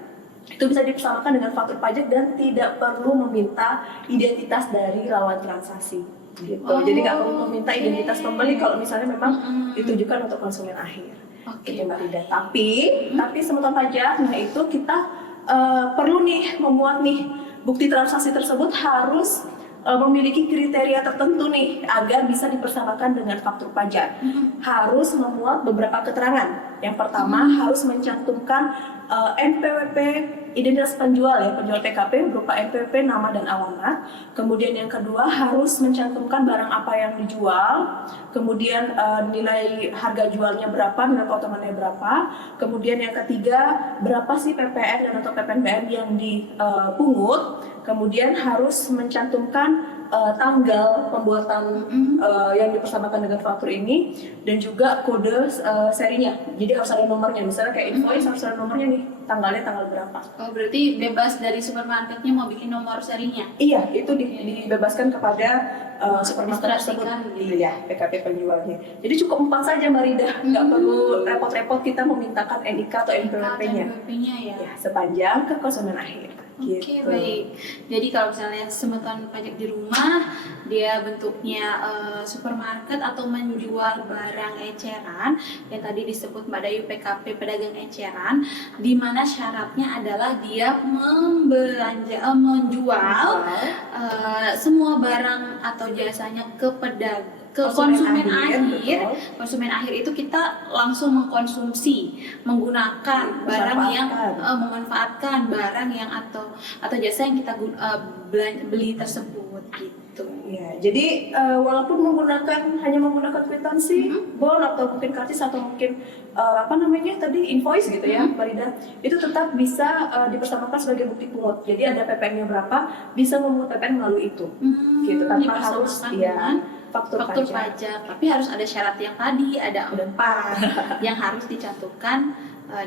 Itu bisa dipersamakan dengan faktur pajak dan tidak perlu meminta identitas dari lawan transaksi gitu. Jadi nggak perlu meminta identitas pembeli kalau misalnya memang ditujukan untuk konsumen akhir. Gitu Mbak Rida. Tapi semeton pajak, nah itu kita perlu nih memuat nih bukti transaksi tersebut harus memiliki kriteria tertentu nih agar bisa dipersamakan dengan faktur pajak. Harus memuat beberapa keterangan. Yang pertama harus mencantumkan NPWP identitas penjual ya, penjual PKP berupa NPWP nama dan alamat. Kemudian yang kedua harus mencantumkan barang apa yang dijual. Kemudian nilai harga jualnya berapa, nilai potongannya berapa. Kemudian yang ketiga berapa sih PPN dan atau PPNBM yang dipungut. Kemudian harus mencantumkan tanggal pembuatan yang dipersamakan dengan faktur ini dan juga kode serinya. Jadi harus ada nomornya. Misalnya kayak invoice harus ada nomornya nih, tanggalnya tanggal berapa. Oh, berarti bebas dari supermarketnya mau bikin nomor serinya? Iya, itu dibebaskan kepada supermarket tersebut. Iya, PKP penjualnya. Jadi cukup 4 saja Mbak Rida, nggak perlu repot-repot kita memintakan NIK atau NPWP-nya. Ya, sepanjang ke konsumen akhir. Oke, baik. Jadi kalau misalnya semeton pajak di rumah, dia bentuknya supermarket atau menjual barang eceran yang tadi disebut Mbak Dayu PKP pedagang eceran, di mana syaratnya adalah dia menjual semua barang atau jasanya ke ke konsumen akhir. betul. Konsumen akhir itu kita langsung mengkonsumsi, menggunakan barang yang memanfaatkan barang yang atau jasa yang kita beli tersebut gitu. Ya, jadi walaupun hanya menggunakan kwitansi, bond atau mungkin karcis atau mungkin invoice gitu ya, Farida, itu tetap bisa dipersamakan sebagai bukti pungut. Jadi ada PPN-nya berapa, bisa memungut PPN melalui itu, gitu tanpa harus dengan faktur pajak. Tapi harus ada syarat yang tadi, ada 4 yang harus dicantumkan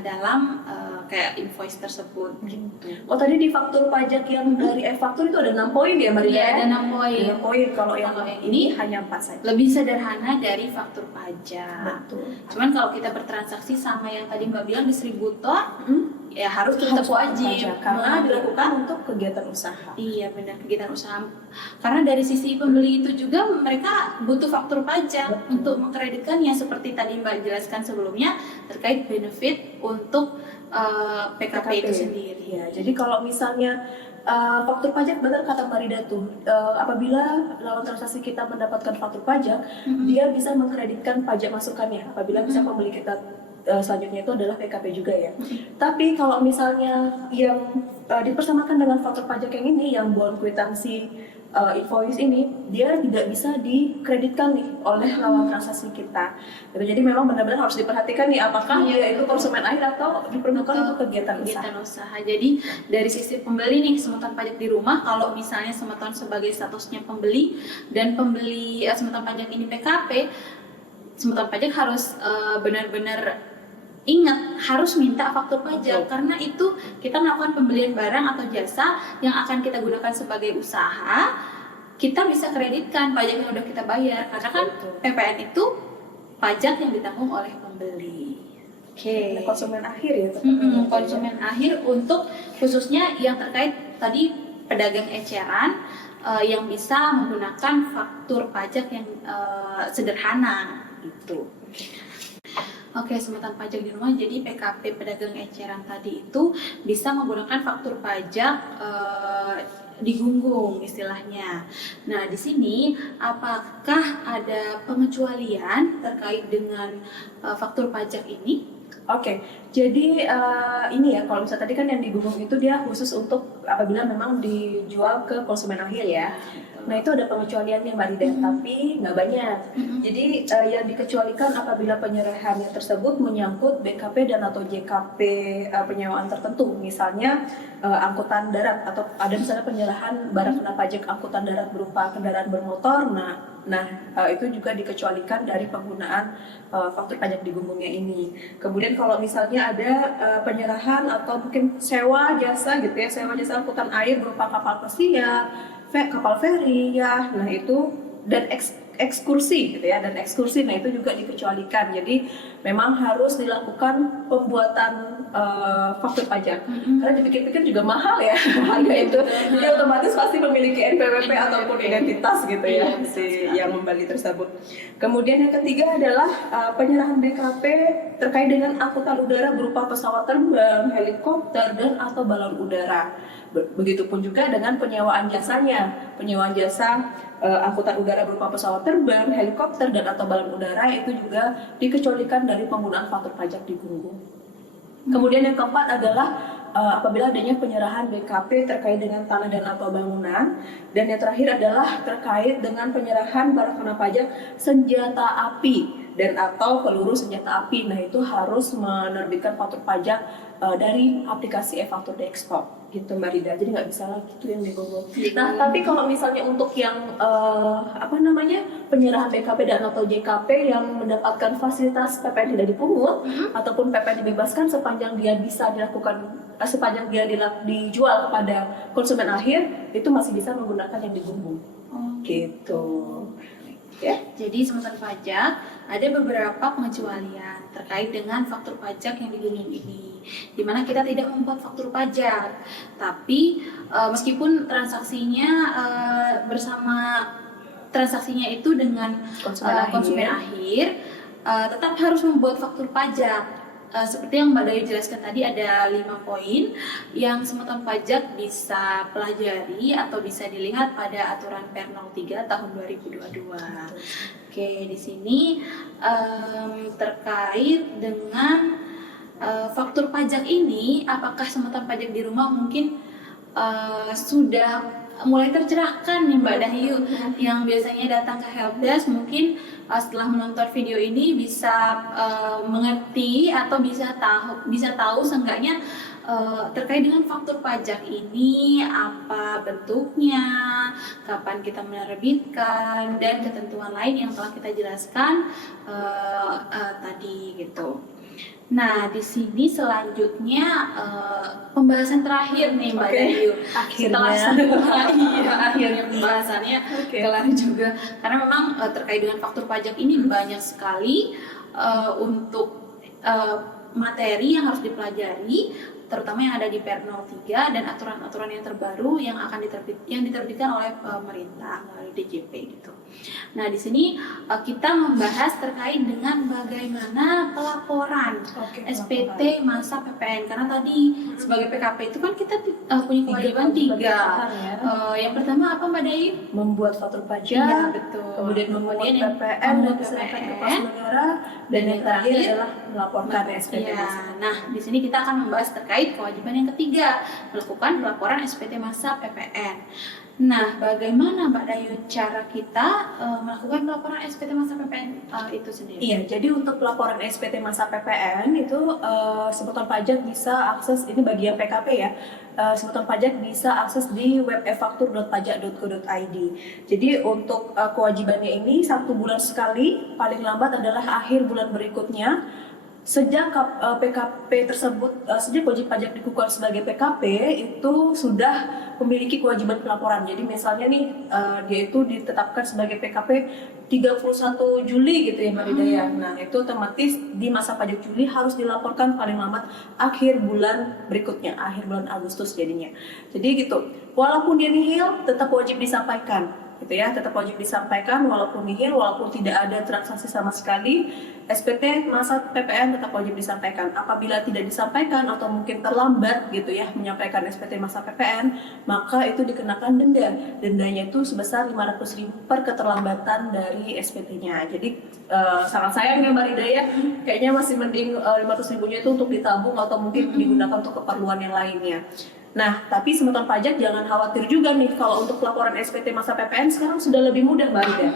dalam kayak invoice tersebut gitu. Oh, tadi di faktur pajak yang dari e-faktur itu ada 6 poin ya, Maria? Iya, ada 6 poin. 6 poin. Kalau yang ini hanya 4 saja. Lebih sederhana dari faktur pajak. Betul. Cuman kalau kita bertransaksi sama yang tadi Mbak bilang distributor, ya harus tetap wajib karena dilakukan untuk kegiatan usaha. Iya benar, kegiatan usaha. Karena dari sisi pembeli itu juga mereka butuh faktur pajak untuk mengkreditkannya, seperti tadi Mbak jelaskan sebelumnya terkait benefit untuk PKP itu sendiri. Ya, jadi kalau misalnya faktur pajak, benar kata Farida tuh, apabila dalam transaksi kita mendapatkan faktur pajak, dia bisa mengkreditkan pajak masukannya apabila bisa pembeli kita selanjutnya itu adalah PKP juga ya. Tapi kalau misalnya yang dipersamakan dengan faktur pajak yang ini, yang bond, kwitansi, invoice ini, dia tidak bisa dikreditkan nih oleh lawan transaksi kita. Jadi memang benar-benar harus diperhatikan nih, apakah dia itu konsumen akhir atau diperuntukkan untuk kegiatan usaha. Jadi dari sisi pembeli nih, semeton pajak di rumah, kalau misalnya semeton sebagai statusnya pembeli dan pembeli semeton pajak ini PKP, semeton pajak harus benar-benar ingat harus minta faktur pajak. Karena itu kita melakukan pembelian barang atau jasa yang akan kita gunakan sebagai usaha, kita bisa kreditkan pajak yang udah kita bayar, karena kan PPN itu pajak yang ditanggung oleh pembeli. Oke. Konsumen akhir ya. Konsumen akhir untuk khususnya yang terkait tadi pedagang eceran yang bisa menggunakan faktur pajak yang sederhana gitu. Oke, semeton pajak di rumah, jadi PKP pedagang eceran tadi itu bisa menggunakan faktur pajak digunggung istilahnya. Nah, di sini apakah ada pengecualian terkait dengan faktur pajak ini? Oke, jadi ini ya, kalau misalnya tadi kan yang digunggung itu dia khusus untuk apabila memang dijual ke konsumen akhir ya. Nah, itu ada pengecualiannya Mbak Rida, tapi nggak banyak. Jadi yang dikecualikan apabila penyerahannya tersebut menyangkut BKP dan atau JKP penyewaan tertentu, misalnya angkutan darat, atau ada misalnya penyerahan barang kena pajak angkutan darat berupa kendaraan bermotor. Nah, itu juga dikecualikan dari penggunaan faktur pajak digunggungnya ini. Kemudian kalau misalnya ada penyerahan atau mungkin sewa jasa gitu ya, sewa jasa angkutan air berupa kapal pesiar, kapal feri ya, nah itu, dan ekskursi gitu ya, nah itu juga dikecualikan. Jadi memang harus dilakukan pembuatan faktur pajak, karena dipikir-pikir juga mahal ya harga itu. Jadi otomatis pasti memiliki NPWP ataupun identitas gitu ya si yang membeli tersebut. Kemudian yang ketiga adalah penyerahan BKP terkait dengan angkutan udara berupa pesawat terbang, helikopter, dan atau balon udara. Begitupun juga dengan penyewaan jasanya, penyewaan jasa angkutan udara berupa pesawat terbang, helikopter, dan atau balon udara itu juga dikecualikan dari penggunaan faktur pajak digunggung. Kemudian yang keempat adalah apabila adanya penyerahan BKP terkait dengan tanah dan atau bangunan, dan yang terakhir adalah terkait dengan penyerahan barang kena pajak senjata api dan atau peluru senjata api. Nah, itu harus menerbitkan faktur pajak dari aplikasi e-faktur desktop gitu Mbak Rida, jadi nggak bisa lagi tuh yang digunggung. Nah, tapi kalau misalnya untuk yang penyerahan BKP dan atau JKP yang mendapatkan fasilitas PPN tidak dipungut ataupun PPN dibebaskan sepanjang dia bisa dilakukan, sepanjang dia dijual kepada konsumen akhir, itu masih bisa menggunakan yang digunggung. Gitu. Ya, jadi semeton pajak ada beberapa pengecualian terkait dengan faktur pajak yang digunggung ini, di mana kita tidak membuat faktur pajak, tapi meskipun transaksinya itu dengan konsumen akhir, tetap harus membuat faktur pajak. seperti yang Mbak Dayu jelaskan tadi, ada 5 poin yang sengketa pajak bisa pelajari atau bisa dilihat pada aturan Per 03 tahun 2022. Oke, di sini terkait dengan faktur pajak ini, apakah sengketa pajak di rumah mungkin sudah mulai tercerahkan nih Mbak Dayu, yang biasanya datang ke helpdesk mungkin setelah menonton video ini bisa mengerti atau bisa tahu seenggaknya terkait dengan faktur pajak ini, apa bentuknya, kapan kita menerbitkan, dan ketentuan lain yang telah kita jelaskan tadi gitu. Nah, di sini selanjutnya pembahasan terakhir nih Mbak Dayu. Akhirnya. Akhirnya pembahasannya kelar juga. Karena memang terkait dengan faktur pajak ini banyak sekali untuk materi yang harus dipelajari, terutama yang ada di Per 03 dan aturan-aturan yang terbaru yang akan diterbitkan oleh pemerintah melalui DJP gitu. Nah, di sini kita membahas terkait dengan bagaimana pelaporan SPT masa PPN, karena tadi sebagai PKP itu kan kita punya kewajiban 3. Yang pertama apa Mbak Dayu? Membuat faktur pajak, Iya, betul. kemudian membuat PPN dan diserahkan ke pos negara, dan yang terakhir adalah melaporkan SPT ya. masa. Nah, di sini kita akan membahas terkait kewajiban yang ketiga, melakukan pelaporan SPT masa PPN. Nah, bagaimana Mbak Dayu cara kita melakukan pelaporan SPT masa PPN itu sendiri? Iya, jadi untuk pelaporan SPT masa PPN itu sengketa pajak bisa akses, ini bagi yang PKP ya, sengketa pajak bisa akses di web efaktur.pajak.go.id. Jadi untuk kewajibannya ini 1 bulan sekali, paling lambat adalah akhir bulan berikutnya. Sejak PKP tersebut, sejak wajib pajak dikukuhkan sebagai PKP itu sudah memiliki kewajiban pelaporan. Jadi misalnya nih dia itu ditetapkan sebagai PKP 31 Juli gitu ya Mbak Ridaya. Nah, itu otomatis di masa pajak Juli harus dilaporkan paling lambat akhir bulan berikutnya, akhir bulan Agustus jadinya. Jadi gitu. Walaupun dia nihil tetap wajib disampaikan. Gitu ya, tetap wajib disampaikan walaupun nihil, walaupun tidak ada transaksi sama sekali, SPT masa PPN tetap wajib disampaikan. Apabila tidak disampaikan atau mungkin terlambat gitu ya menyampaikan SPT masa PPN, maka itu dikenakan denda. Dendanya itu sebesar 500.000 per keterlambatan dari SPT-nya. Jadi sangat sayang ya Mbak Ridaya, kayaknya masih mending 500.000-nya itu untuk ditabung atau mungkin digunakan untuk keperluan yang lainnya. Nah, tapi sengketa pajak jangan khawatir juga nih kalau untuk laporan SPT masa PPN sekarang sudah lebih mudah Mbak Rida,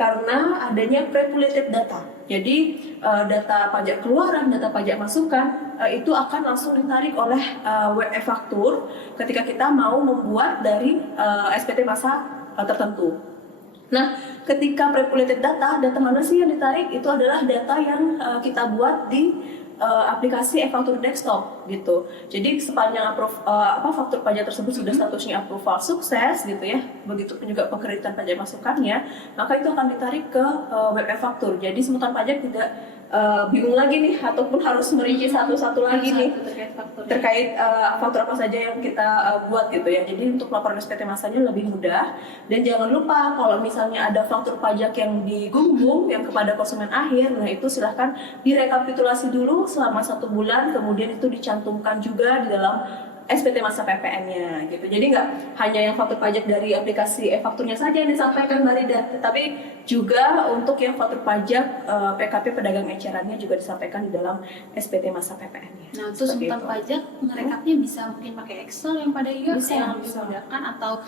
karena adanya prepulated data. Jadi data pajak keluaran, data pajak masukan itu akan langsung ditarik oleh web e-faktur ketika kita mau membuat dari SPT masa tertentu. Nah, ketika prepulated data mana sih yang ditarik? Itu adalah data yang kita buat di aplikasi e-faktur desktop gitu. Jadi sepanjang faktur pajak tersebut sudah statusnya approval sukses gitu ya, begitupun juga pengkreditan pajak masukannya, maka itu akan ditarik ke web e-faktur. Jadi sengketa pajak tidak bingung lagi nih ataupun harus merinci satu-satu lagi nih terkait faktur apa saja yang kita buat gitu ya. Jadi untuk laporan SPT masanya lebih mudah, dan jangan lupa kalau misalnya ada faktur pajak yang digunggung yang kepada konsumen akhir, nah itu silahkan direkapitulasi dulu selama 1 bulan, kemudian itu dicantumkan juga di dalam SPT masa PPN-nya gitu. Jadi nggak hanya yang faktur pajak dari aplikasi e-fakturnya saja yang disampaikan Mbak Rida, tetapi juga untuk yang faktur pajak PKP pedagang ecerannya juga disampaikan di dalam SPT masa PPN-nya. Nah, itu sengketa pajak merekapnya bisa mungkin pakai Excel yang pada yang lebih memudahkan, atau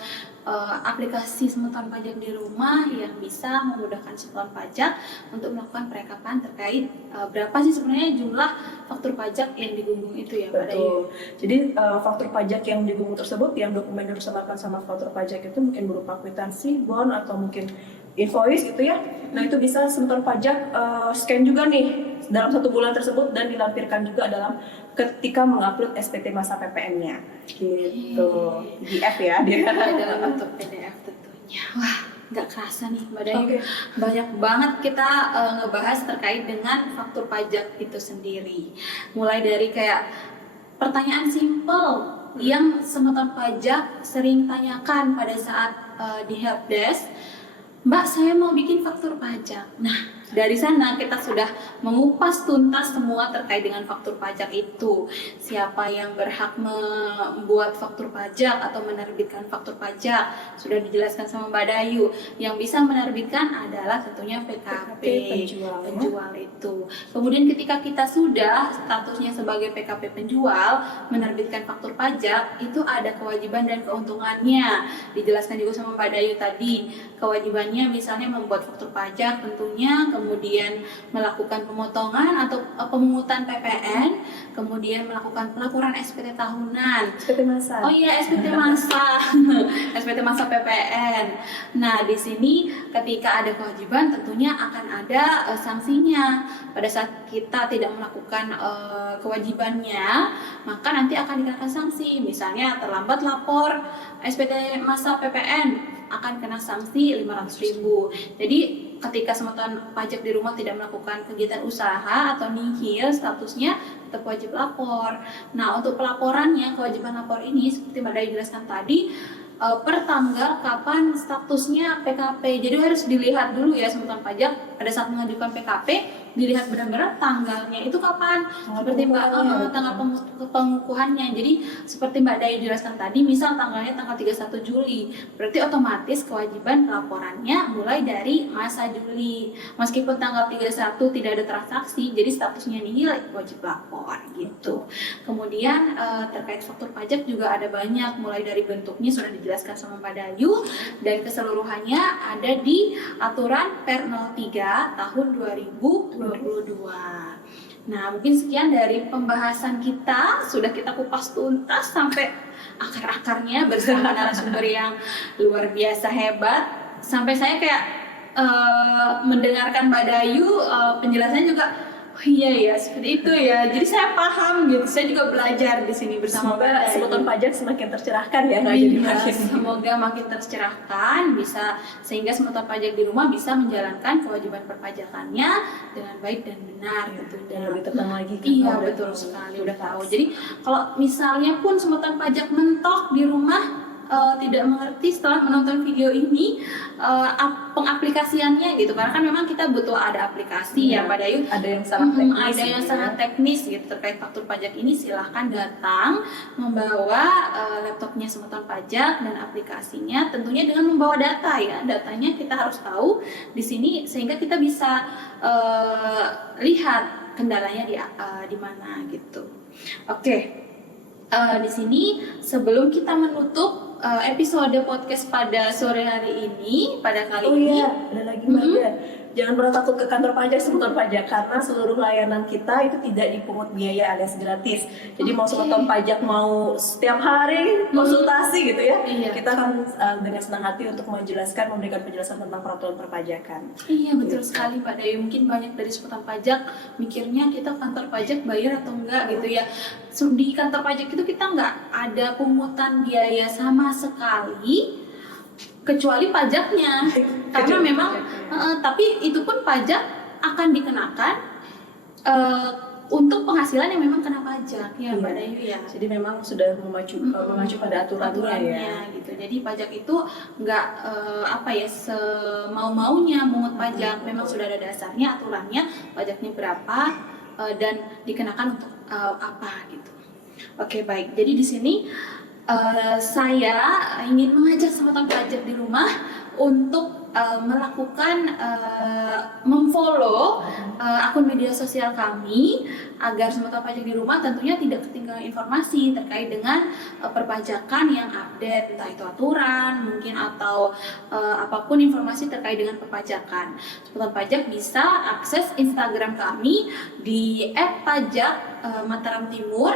aplikasi sengketa pajak di rumah yang bisa memudahkan sengketa pajak untuk melakukan perekapan terkait berapa sih sebenarnya jumlah faktur pajak yang digunggung itu ya Mbak Dayu. Betul. Jadi faktur pajak yang digunggung tersebut, yang dokumen yang bersamakan sama faktur pajak itu mungkin berupa kwitansi, bond, atau mungkin invoice gitu ya. Nah itu bisa sengketa pajak scan juga nih dalam 1 bulan tersebut dan dilampirkan juga dalam ketika mengupload SPT masa PPN-nya gitu. PDF ya dia. Dalam bentuk PDF tentunya. Wah, nggak kerasa nih Mbak Dayu, banyak banget kita ngebahas terkait dengan faktur pajak itu sendiri. Mulai dari kayak pertanyaan simpel yang sengketa pajak sering tanyakan pada saat di helpdesk, Mbak saya mau bikin faktur pajak. Nah, dari sana kita sudah mengupas tuntas semua terkait dengan faktur pajak itu. Siapa yang berhak membuat faktur pajak atau menerbitkan faktur pajak sudah dijelaskan sama Mbak Dayu. Yang bisa menerbitkan adalah tentunya PKP penjual itu. Kemudian ketika kita sudah statusnya sebagai PKP penjual menerbitkan faktur pajak, itu ada kewajiban dan keuntungannya. Dijelaskan juga sama Mbak Dayu tadi. Kewajibannya misalnya membuat faktur pajak tentunya, kemudian melakukan pemotongan atau pemungutan PPN, kemudian melakukan pelaporan SPT tahunan. SPT masa. Oh iya, SPT masa. SPT masa PPN. Nah, di sini ketika ada kewajiban tentunya akan ada sanksinya. Pada saat kita tidak melakukan kewajibannya, maka nanti akan dikenakan sanksi. Misalnya terlambat lapor SPT masa PPN akan kena sanksi 500.000. Jadi ketika semeton pajak di rumah tidak melakukan kegiatan usaha atau nihil statusnya, tetap wajib lapor. Nah, untuk pelaporannya, kewajiban lapor ini seperti Mbak Dayu jelaskan tadi, per tanggal kapan statusnya PKP. Jadi harus dilihat dulu ya semeton pajak pada saat mengajukan PKP, dilihat benar-benar tanggalnya itu kapan. Seperti tanggal pengukuhannya. Jadi seperti Mbak Dayu jelaskan tadi, misal tanggalnya tanggal 31 Juli, berarti otomatis kewajiban laporannya mulai dari masa Juli. Meskipun tanggal 31 tidak ada transaksi, jadi statusnya nihil, wajib lapor gitu. Kemudian terkait faktur pajak juga ada banyak, mulai dari bentuknya sudah dijelaskan sama Mbak Dayu, dan keseluruhannya ada di aturan Per 03 tahun 2022. Nah, mungkin sekian dari pembahasan kita, sudah kita kupas tuntas sampai akar-akarnya bersama narasumber yang luar biasa hebat. Sampai saya kayak mendengarkan Mbak Dayu penjelasannya juga, oh iya ya seperti itu ya. Jadi saya paham gitu. Saya juga belajar di sini bersama Mbak Dayu. Semeton pajak semakin tercerahkan ya. Semoga makin tercerahkan, bisa sehingga semeton pajak di rumah bisa menjalankan kewajiban perpajakannya dengan baik dan benar gitu. Dan lebih tenang lagi. Iya betul sekali, udah tahu. Jadi kalau misalnya pun semeton pajak mentok di rumah, tidak mengerti setelah menonton video ini pengaplikasiannya gitu, karena kan memang kita butuh ada aplikasi ya Mbak Dayu. Ada yang sangat teknis. Ada yang sangat teknis gitu terkait faktur pajak ini. Silahkan datang membawa laptopnya semeton pajak dan aplikasinya, tentunya dengan membawa data ya. Datanya kita harus tahu di sini sehingga kita bisa lihat kendalanya di mana gitu. Oke. Di sini sebelum kita menutup episode podcast pada sore hari ini, pada kali ini, ada lagi Mbak ya. Jangan pernah takut ke kantor pajak, semeton pajak, karena seluruh layanan kita itu tidak dipungut biaya alias gratis. Jadi mau semeton pajak mau setiap hari konsultasi gitu ya, kita akan dengan senang hati untuk menjelaskan, memberikan penjelasan tentang peraturan perpajakan. Iya betul sekali Pak Dayu. Mungkin banyak dari semeton pajak mikirnya kita kantor pajak bayar atau enggak gitu ya. Di kantor pajak itu kita nggak ada pungutan biaya sama sekali, kecuali pajaknya. Karena memang tapi itu pun pajak akan dikenakan untuk penghasilan yang memang kena pajak ya Mbak Dayu ya. Jadi memang sudah mengacu pada aturannya ya. Gitu. Jadi pajak itu nggak semau-maunya mungut pajak. Memang sudah ada dasarnya, aturannya pajaknya berapa dan dikenakan untuk apa gitu. Oke baik. Jadi di sini saya ingin mengajak semeton pajak di rumah untuk melakukan memfollow akun media sosial kami agar semeton pajak di rumah tentunya tidak ketinggalan informasi terkait dengan perpajakan yang update, entah itu aturan mungkin atau apapun informasi terkait dengan perpajakan. Semeton pajak bisa akses Instagram kami di @pajak_Mataram Timur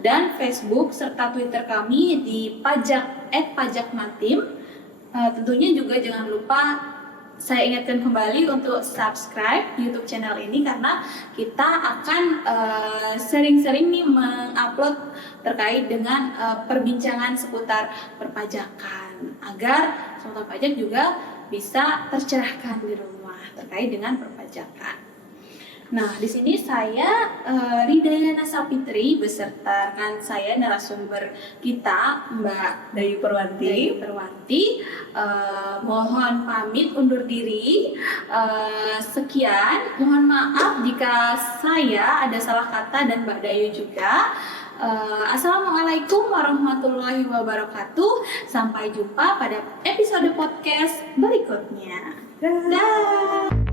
dan Facebook serta Twitter kami di @pajakmatim. Tentunya juga jangan lupa saya ingatkan kembali untuk subscribe YouTube channel ini, karena kita akan sering-sering nih mengupload terkait dengan perbincangan seputar perpajakan agar semeton pajak juga bisa tercerahkan di rumah terkait dengan perpajakan. Nah, di sini saya Ridayana Sapitri beserta rekan saya narasumber kita Mbak Dayu Perwanti. Dayu Perwanti. Mohon pamit undur diri. Sekian, mohon maaf jika saya ada salah kata dan Mbak Dayu juga. Assalamualaikum warahmatullahi wabarakatuh. Sampai jumpa pada episode podcast berikutnya. Dah.